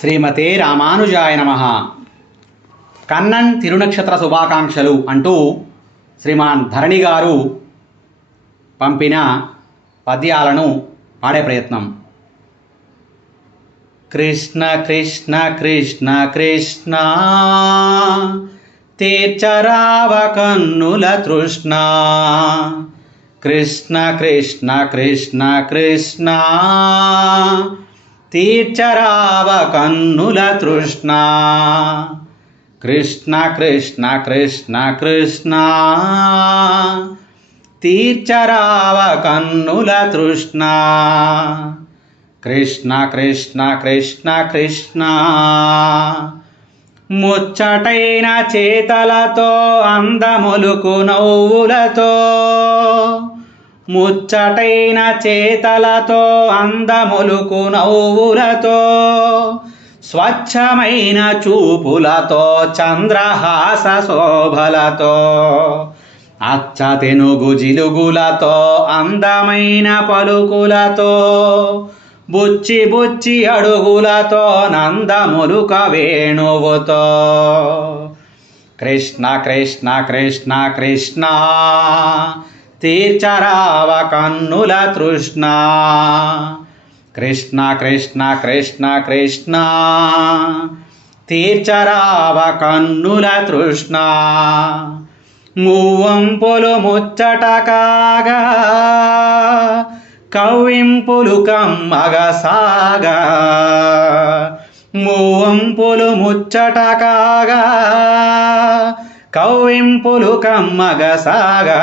శ్రీమతే రామానుజాయ నమః. కన్నన్ తిరునక్షత్ర శుభాకాంక్షలు అంటూ శ్రీమాన్ ధరణి గారు పంపిన పద్యాలను పాడే ప్రయత్నం. కృష్ణ కృష్ణ కృష్ణ కృష్ణ తీర్చరావ కన్నుల తృష్ణ. కృష్ణ కృష్ణ కృష్ణ కృష్ణ తీర్చరావ కన్నుల తృష్ణ. కృష్ణ కృష్ణ కృష్ణ కృష్ణ తీర్చరావ కన్నుల తృష్ణ. కృష్ణ కృష్ణ కృష్ణ కృష్ణ ముచ్చటైన చేతలతో అందములుకు నవ్వులతో. ముచ్చటైన చేతలతో అందములుకు నవ్వులతో. స్వచ్ఛమైన చూపులతో చంద్రహాస శోభలతో. అచ్చ తెనుగు జిలుగులతో అందమైన పలుకులతో. బుచ్చి బుచ్చి అడుగులతో నందములుక వేణువుతో. కృష్ణ కృష్ణ కృష్ణ కృష్ణ తీర్చరావ కన్నుల తృష్ణ. కృష్ణ కృష్ణ కృష్ణ కృష్ణ తీర్చరావ కన్నుల తృష్ణ. మూవంపులు ముచ్చట కాగా కవ్వింపులు కమ్మగ సాగా. మూవంపులు ముచ్చట కాగా కవ్వింపులు కమ్మగ సాగా.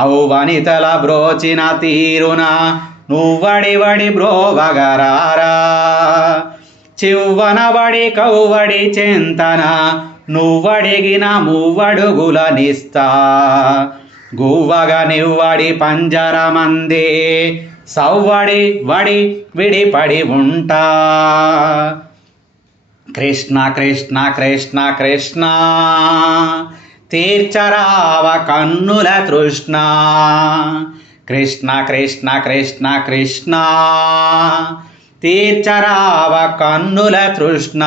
ఔవనితల బ్రోచిన తీరున నువ్వడి వడి బ్రోవగరారా. చివ్వనబడి కవ్వడి చెంతన నువ్వడిగిన మువ్వడుగుల నిస్తా. గువ్వగ నివ్వడి పంజరమందే సవ్వడి వడి విడిపడి ఉంటా. కృష్ణ కృష్ణ కృష్ణ కృష్ణ తీర్చరావ కన్నుల తృష్ణ. కృష్ణ కృష్ణ కృష్ణ కృష్ణ తీర్చరావ కన్నుల తృష్ణ.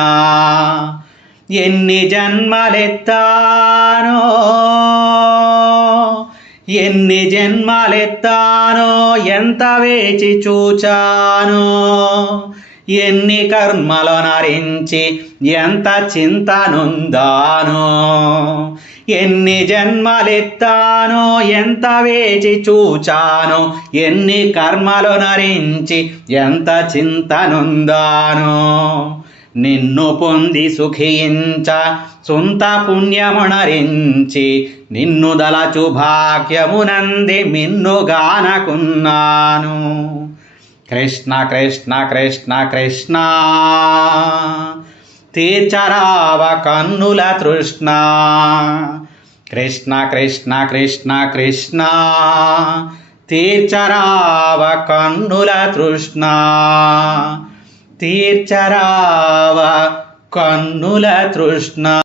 ఎన్ని జన్మలెత్తానో ఎన్ని జన్మలెత్తానో ఎంత వేచి చూచానో. ఎన్ని కర్మలు నరించి ఎంత చింతనుందానో. ఎన్ని జన్మలెత్తానో ఎంత వేచి చూచానో. ఎన్ని కర్మలు నరించి ఎంత చింతనుందానో. నిన్ను పొంది సుఖించ సొంత పుణ్యమునరించి. నిన్ను దలచు భాగ్యమునంది మిన్నుగానకున్నాను. కృష్ణ కృష్ణ కృష్ణ కృష్ణ తీర్చరావ కన్నుల తృష్ణ. కృష్ణ కృష్ణ కృష్ణ కృష్ణ తీర్చరావ కన్నుల తృష్ణ. తీర్చరావ కన్నుల తృష్ణ.